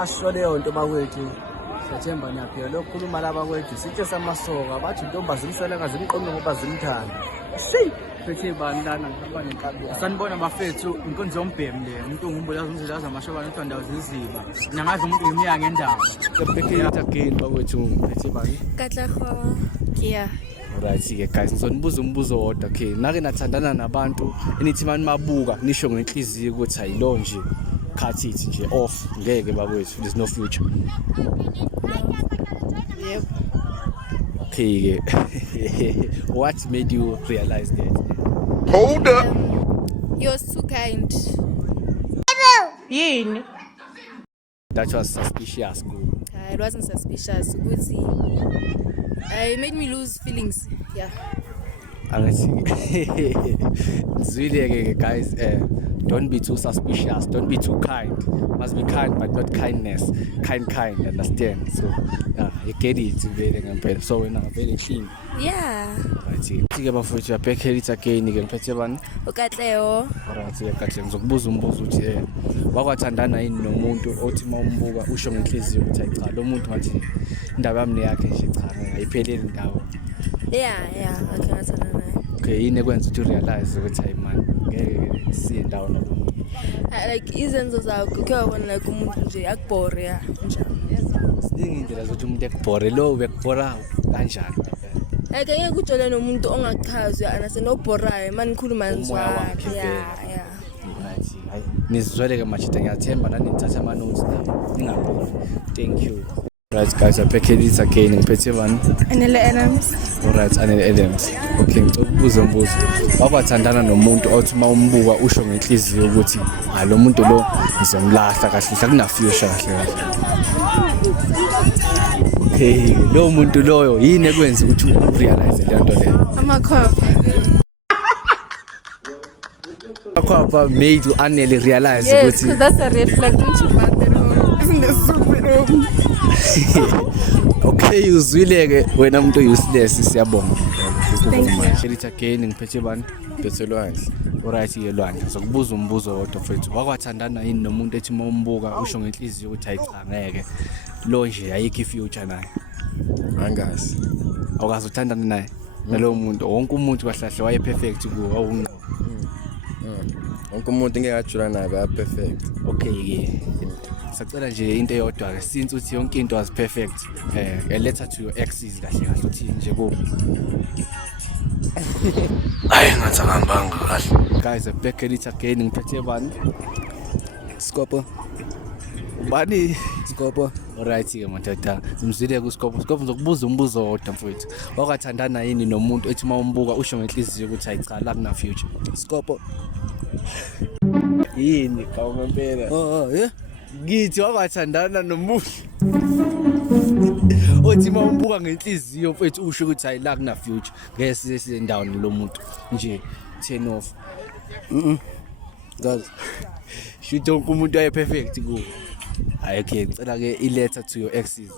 asho leyo nto bakwethu siyathemba niyaphila lokho khuluma laba kwethu sithe samasoka bathi intombi zimsweleka zimqondo ngoba zimthanda Phethe bani lana ngihamba ngenkabi. Sanibona bafethu inkonzo yombhemu le. Umuntu ungumbola umzilaza amashobana ethu ndawo ziziba. Nyangazi umuntu ngimiya ngendaba. Bhekela again bakwethu phethe bani Katlego Kia. Alright ke guys ngizonibuza umbuzo wodwa okay nake nathandana nabantu enithi mani mabuka nisho ngenhliziyo ukuthi ayilo nje cut it nje off ngeke bakwethu there's no future. Yep. Okay what made you realize that? Hold up. He was too kind. Yini? That was suspicious. It wasn't suspicious. It made me lose feelings. Yeah. Really, guys, don't be too suspicious, don't be too kind. Must be kind, but not kindness. Kind, understand? So, you get it, very so we're not very clean. Yeah. Right, see about your back here, it's again, you can put your one. Katlego. Alright, so ngizokbuza umbuzo uthi wakwathandana yini nomuntu othi mawumbuka usho ngenhliziyo ukuthi cha lo muntu ngathi indaba yami neyakhe nje cha ayipheleli indawo. Yeah, okay, ngathanda naye. Okay, yini ekwenza ukuthi realize ukuthi hayi man ngeke siye ndawo nalo. Like izenzo zakho ke wabona like umuntu nje akubore ya njalo. Siningi indlela zokuthi umuntu ekubhore lo bekubhora kanjani. Like ngeke ujole nomuntu ongachazi anasenobhorayo manje nikhuluma nzwana. Yeah. Hayi nizweleke machita ngiyathemba nani nithatha ama notes la ningabhori. Thank you. Right guys, abhekela it again ngiphethe bani? Anele Adams. Alright, Anele Adams. Okay, ngicela umbuzo. Wakwathandana nomuntu othi mawumbuka usho ngenhliziyo ukuthi lo muntu lo ngizomlahla kahle kuna future kahle. Okay, lo muntu loyo yini ekwenza ukuthi urealize le nto leyo? Akhapha made you Anele realize ukuthi yes, because that's a red flag. Don't you back that home? Isn't this super? Okay, uzwileke wena umuntu useless siyabonga. Shelithi again ngiphethe bani? Ngiphethe Lwandle. Alright ke Lwandle. Sokubuza umbuzo wodwa mfethu. Wakwathandana yini nomuntu ethi mawumbuka usho ngenhliziyo ukuthi hayi cha ngeke. Lo nje ayikho future naye. Angazi. Awukazi uthandana naye. Nalo muntu wonke umuntu kahlahle waye perfect kuwe awunqo. Wonke umuntu ngeke ajula naye ba perfect. Okay ke. Sacela nje into eyodwa ke since uthi yonke into was perfect a letter to your exes kahle uthi nje ko Hayi ngathi akambanga kahle. guys back at it again ngiphethe bani Scopo bani Scopo alright ke matata simzile ku Scopo ngizokubuza umbuzo wodwa mfowethu wakwathandana yini nomuntu ethi mawumbuka usho ngenhliziyo ukuthi hayi cha la kuna future Scopo yini kawumpela yeah ngithi wakwathandana nomuntu othi mawumbuka ngenhliziyo mfethu usho ukuthi hayi la kuna future ngeke size ndawo lo muntu nje turn off guys shoot wonke umuntu aye perfect ku hayi okay ngicela ke I letter to your exes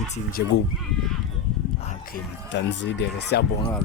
ithi nje ku okay danzide ke siyabonga